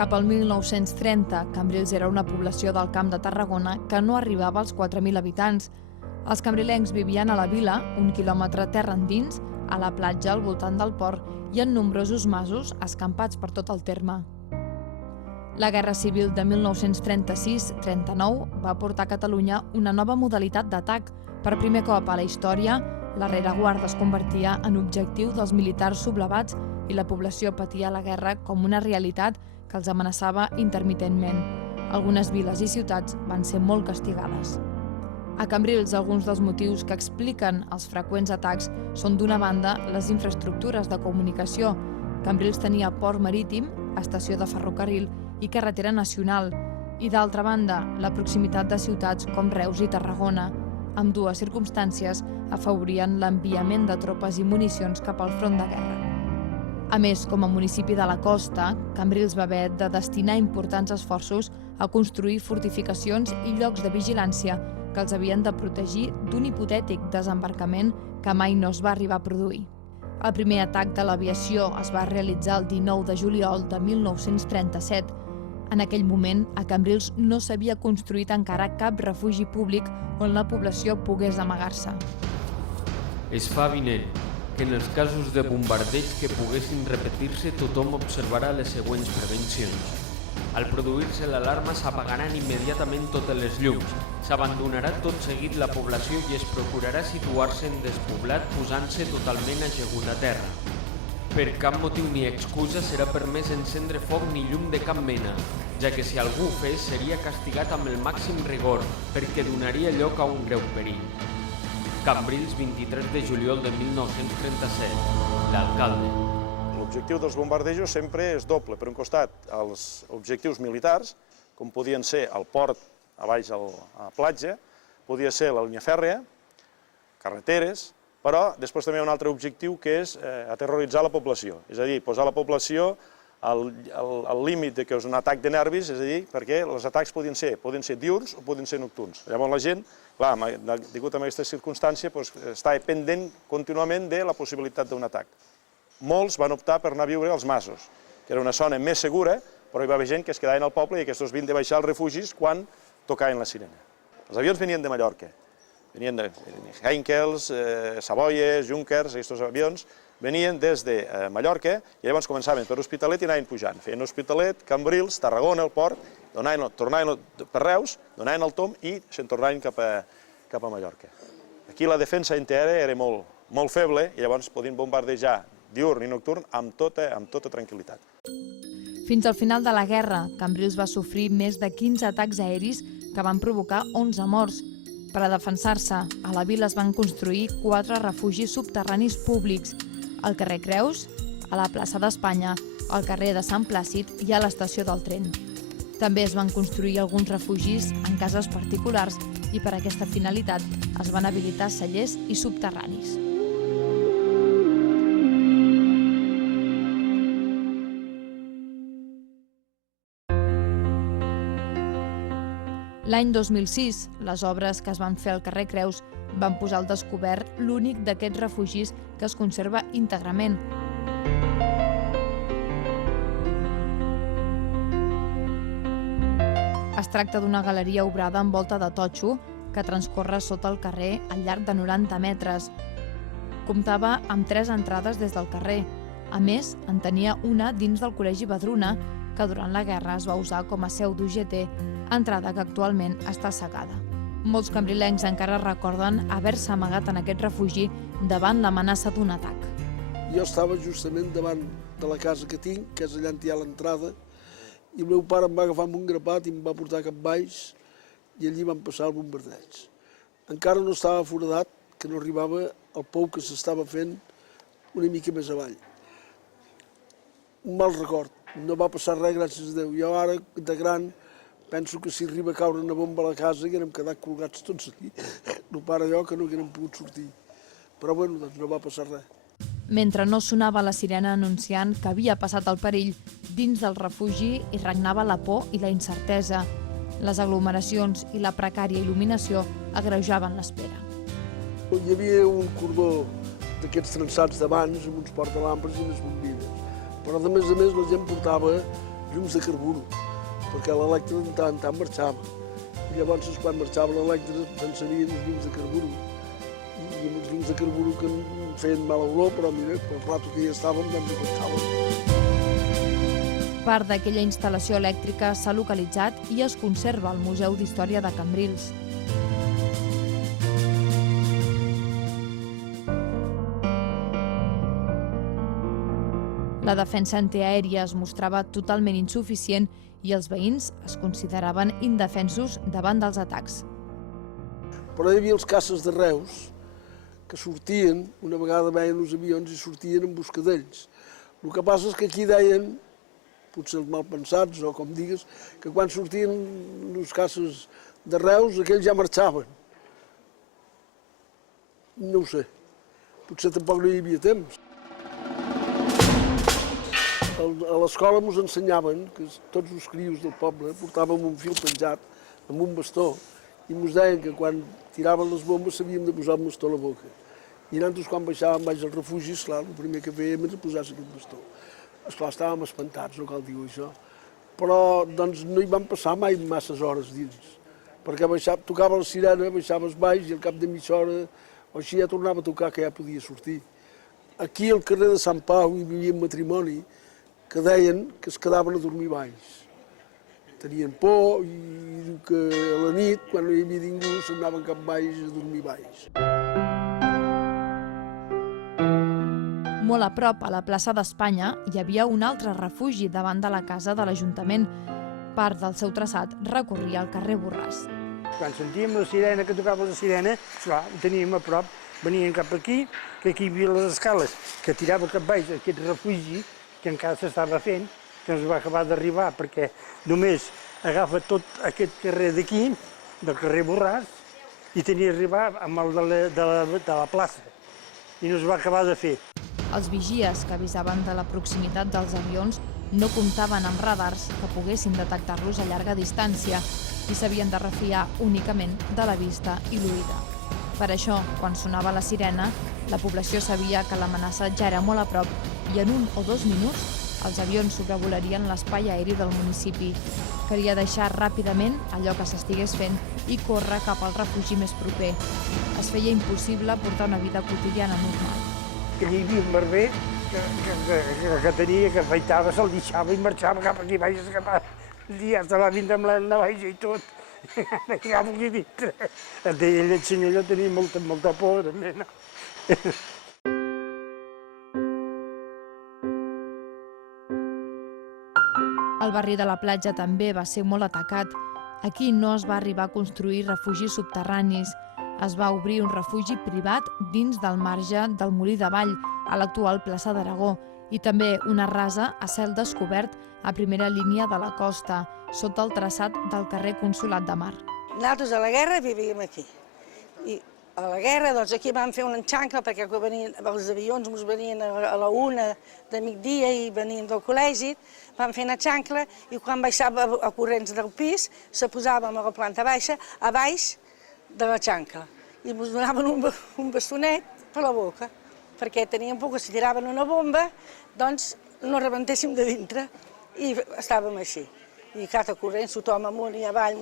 Cap al 1930, Cambrils era una població del Camp de Tarragona que no arribava als 4.000 habitants. Els cambrilencs vivien a la vila, 1 quilòmetre terra endins, a la platja al voltant del port i en nombrosos masos escampats per tot el terme. La Guerra Civil de 1936-39 va portar a Catalunya una nova modalitat d'atac. Per primer cop a la història, la rereguarda es convertia en objectiu dels militars sublevats i la població patia la guerra com una realitat que els amenaçava intermitentment. Algunes viles i ciutats van ser molt castigades. A Cambrils, alguns dels motius que expliquen els freqüents atacs són, d'una banda, les infraestructures de comunicació. Cambrils tenia port marítim, estació de ferrocarril i carretera nacional, i d'altra banda, la proximitat de ciutats com Reus i Tarragona. Ambdues circumstàncies afavorien l'enviament de tropes i municions cap al front de guerra. A més, com a municipi de la costa, Cambrils va haver de destinar importants esforços a construir fortificacions i llocs de vigilància que els havien de protegir d'un hipotètic desembarcament que mai no es va arribar a produir. El primer atac de l'aviació es va realitzar el 19 de juliol de 1937. En aquell moment, a Cambrils no s'havia construït encara cap refugi públic on la població pogués amagar-se. Es fa avinent que en els casos de bombardeig que poguessin repetir-se tothom observarà les següents prevencions. Al produir-se l'alarma s'apagaran immediatament totes les llums, s'abandonarà tot seguit la població i es procurarà situar-se en despoblat posant-se totalment ajegut a terra. Per cap motiu ni excusa serà permès encendre foc ni llum de cap mena, ja que si algú ho fes seria castigat amb el màxim rigor perquè donaria lloc a un greu perill. Cambrils, 23 de juliol de 1937. L'alcalde. L'objectiu dels bombardejos sempre és doble. Per un costat, els objectius militars, com podien ser el port a baix a la platja, podia ser la línia fèrrea, carreteres, però després també hi ha un altre objectiu que és aterroritzar la població, és a dir, posar la població al límit que és un atac de nervis, és a dir, perquè els atacs podien ser diürns o podien ser nocturns. Llavors la gent, clar, degut a aquesta circumstància, estava pendent contínuament de la possibilitat d'un atac. Molts van optar per anar a viure als masos, que era una zona més segura, però hi va haver gent que es quedaven al poble i aquests havien de baixar als refugis quan tocaven la sirena. Els avions venien de Mallorca, venien de Heinkels, Savoyes, Junkers, aquests avions venien des de Mallorca i llavors començaven per Hospitalet i anaven pujant. Feien Hospitalet, Cambrils, Tarragona, el port, tornaven per Reus, donaven el tomb i se'n tornaven cap a Mallorca. Aquí la defensa interior era molt feble i llavors podien bombardejar diurn i nocturn amb tota tranquil·litat. Fins al final de la guerra, Cambrils va sofrir més de 15 atacs aeris que van provocar 11 morts. Per a defensar-se, a la vila es van construir 4 refugis subterranis públics, al carrer Creus, a la plaça d'Espanya, al carrer de Sant Plàcid i a l'estació del tren. També es van construir alguns refugis en cases particulars i per a aquesta finalitat es van habilitar cellers i subterranis. L'any 2006, les obres que es van fer al carrer Creus van posar al descobert l'únic d'aquests refugis que es conserva íntegrament. Es tracta d'una galeria obrada amb volta de totxo que transcorre sota el carrer al llarg de 90 metres. Comptava amb 3 entrades des del carrer. A més, en tenia una dins del Col·legi Vedruna, que durant la guerra es va usar com a seu d'UGT, entrada que actualment està cegada. Molts cambrilencs encara recorden haver-se amagat en aquest refugi davant l'amenaça d'un atac. Jo estava justament davant de la casa que tinc, que és allà on hi ha l'entrada, i el meu pare em va agafar amb un grapat i em va portar cap baix i allí van passar el bombardeig. Encara no estava foradat, que no arribava al pou que s'estava fent una mica més avall. Un mal record, no va passar res, gràcies a Déu. Jo ara, de gran, penso que si arriba a caure una bomba a la casa i hem quedat colgats tots aquí. El pare i jo que no haguérem pogut sortir. Però bueno, doncs no va passar res. Mentre no sonava la sirena anunciant que havia passat el perill, dins del refugi hi regnava la por i la incertesa. Les aglomeracions i la precària il·luminació agreujaven l'espera. Hi havia un cordó d'aquests trançats d'abans amb uns portalàmpars i unes bombines. Però a més la gent portava llums de carburo, perquè l'Electra de tant en tant marxava. I llavors, quan marxava l'Electra, s'encenien els llums de carburo. I els llums de carburo que feien mala olor, però mira, pel rato que hi estàvem, doncs aguantàvem. Part d'aquella instal·lació elèctrica s'ha localitzat i es conserva al Museu d'Història de Cambrils. La defensa antiaèria es mostrava totalment insuficient i els veïns es consideraven indefensos davant dels atacs. Però hi havia els caces de Reus que sortien, una vegada veien els avions i sortien en busca d'ells. El que passa és que aquí deien, potser els malpensats o com digues, que quan sortien els caces de Reus, aquells ja marxaven. No ho sé, potser tampoc no hi havia temps. A l'escola ens ensenyaven que tots els crios del poble portàvem un fil penjat amb un bastó i ens deien que quan tiraven les bombes s'havíem de posar el bastó a la boca. I nosaltres, quan baixàvem baix als refugis, clar, el primer que fèiem era posar aquest bastó. Esclar, estàvem espantats, no cal dir això. Però doncs, no hi van passar mai masses hores dins, perquè tocava la sirena, baixaves baix i al cap de mitja hora o així ja tornava a tocar, que ja podia sortir. Aquí, al carrer de Sant Pau, hi vivia un matrimoni que deien que es quedaven a dormir baix. Tenien por i que a la nit, quan no hi havia ningú, s'anaven cap baix a dormir baix. Molt a prop, a la plaça d'Espanya, hi havia un altre refugi davant de la casa de l'Ajuntament. Part del seu traçat recorria al carrer Borràs. Quan sentíem la sirena, que tocava la sirena, clar, ho teníem a prop, venien cap aquí, que aquí hi havia les escales, que tirava cap baix aquest refugi, que encara s'estava fent, que ens va acabar d'arribar, perquè només agafa tot aquest carrer d'aquí, del carrer Borràs, i tenia d'arribar amb el de la plaça, i no es va acabar de fer. Els vigies que avisaven de la proximitat dels avions no comptaven amb radars que poguessin detectar-los a llarga distància i s'havien de refiar únicament de la vista i l'oïda. Per això, quan sonava la sirena, la població sabia que l'amenaça ja era molt a prop i en 1 o 2 minuts els avions sobrevolarien l'espai aeri del municipi. Calia deixar ràpidament allò que s'estigués fent i córrer cap al refugi més proper. Es feia impossible portar una vida quotidiana normal. Hi havia un barber que tenia, que afeitava, se'l deixava i marxava cap aquí baix, ja se va vindre amb la navaja i tot. Ja vulgui dintre. El senyor allò tenia molta por, també, no? El barri de la Platja també va ser molt atacat. Aquí no es va arribar a construir refugis subterranis. Es va obrir un refugi privat dins del marge del Molí de Vall, a l'actual plaça d'Aragó, i també una rasa a cel descobert a primera línia de la costa, sota el traçat del carrer Consolat de Mar. Nosaltres a la guerra vivíem aquí. I a la guerra, doncs, aquí vam fer un enxancle perquè els avions ens venien a la 1 de migdia i venien del col·legi, vam fer un enxancle i quan baixava a corrents del pis se posàvem a la planta baixa, a baix de l'enxancle. I ens donaven un bastonet per la boca, perquè teníem por que si tiraven una bomba, doncs no rebentéssim de dintre. I estàvem així. I cada corrent, tothom amunt i avall,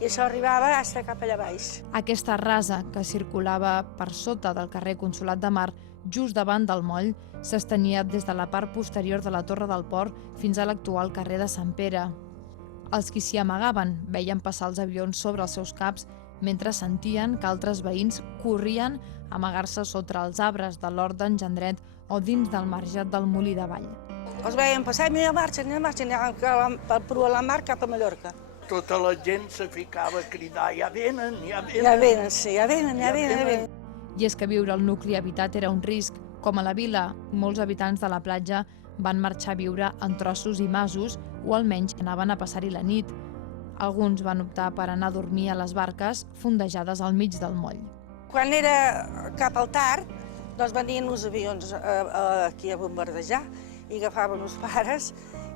i això arribava fins cap allà baix. Aquesta rasa, que circulava per sota del carrer Consolat de Mar, just davant del moll, s'estenia des de la part posterior de la Torre del Port fins a l'actual carrer de Sant Pere. Els qui s'hi amagaven veien passar els avions sobre els seus caps mentre sentien que altres veïns corrien a amagar-se sota els arbres de l'hort d'Engendret o dins del marge del Molí de Vall. Els veiem passar i mira, marxen, per provar la mar cap a Mallorca. Tota la gent se ficava a cridar, ja venen. Ja venen, sí, ja venen. I és que viure al nucli habitat era un risc. Com a la vila, molts habitants de la platja van marxar a viure en trossos i masos o almenys anaven a passar-hi la nit. Alguns van optar per anar a dormir a les barques fondejades al mig del moll. Quan era cap al tard, doncs venien els avions aquí a bombardejar i agafaven els pares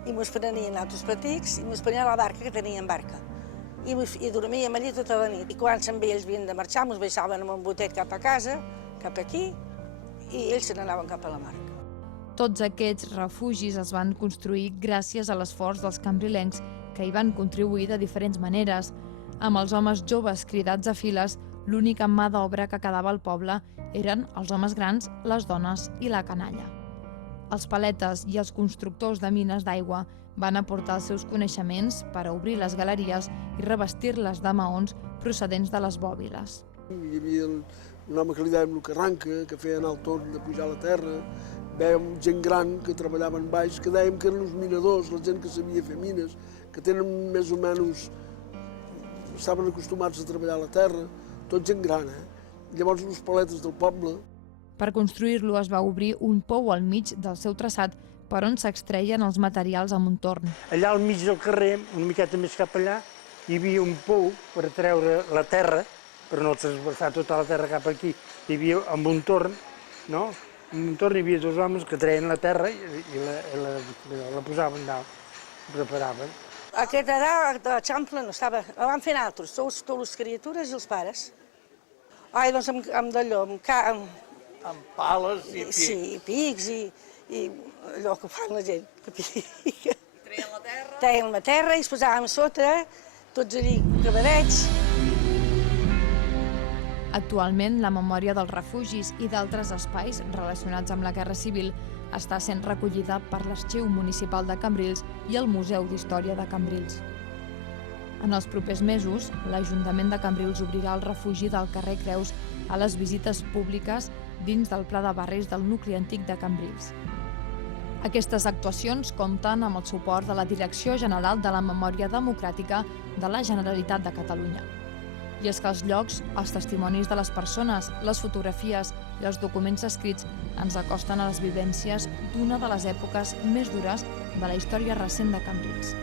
i ens prenien altres petits i ens prenien a la barca, que tenien barca. I dormíem allí tota la nit. I quan ells havien de marxar, ens baixaven amb un botet cap a casa, cap aquí, i ells se n'anaven cap a la mar. Tots aquests refugis es van construir gràcies a l'esforç dels cambrilencs que hi van contribuir de diferents maneres. Amb els homes joves cridats a files, l'única mà d'obra que quedava al poble eren els homes grans, les dones i la canalla. Els paletes i els constructors de mines d'aigua van aportar els seus coneixements per a obrir les galeries i revestir-les de maons procedents de les bòbiles. Hi havia un home que li dèiem el carranca, que feia anar el torn de pujar a la terra. Vèiem gent gran que treballava en baix, que dèiem que eren els minadors, la gent que sabia fer mines, que tenen més o menys, estaven acostumats a treballar a la terra, tot gent gran, Llavors els paletes del poble. Per construir-lo es va obrir un pou al mig del seu traçat per on s'extreien els materials amb un torn. Allà al mig del carrer, una miqueta més cap allà, hi havia un pou per treure la terra, per no transversar tota la terra cap aquí. Hi havia amb un torn, no? En un torn hi havia dos homes que treien la terra i la posaven dalt, preparaven. Aquesta edat d'Eixample no estava... La van fer altres, totes les criatures i els pares. Ai, doncs amb d'allò, Amb pales i pics. Sí, i pics i allò que fan la gent. I treien la terra? Treien la terra i es posaven a sota, tots allí cabadets. Actualment, la memòria dels refugis i d'altres espais relacionats amb la Guerra Civil està sent recollida per l'Arxiu Municipal de Cambrils i el Museu d'Història de Cambrils. En els propers mesos, l'Ajuntament de Cambrils obrirà el refugi del carrer Creus a les visites públiques dins del Pla de Barris del nucli antic de Cambrils. Aquestes actuacions compten amb el suport de la Direcció General de la Memòria Democràtica de la Generalitat de Catalunya. I és que els llocs, els testimonis de les persones, les fotografies i els documents escrits ens acosten a les vivències d'una de les èpoques més dures de la història recent de Cambrils.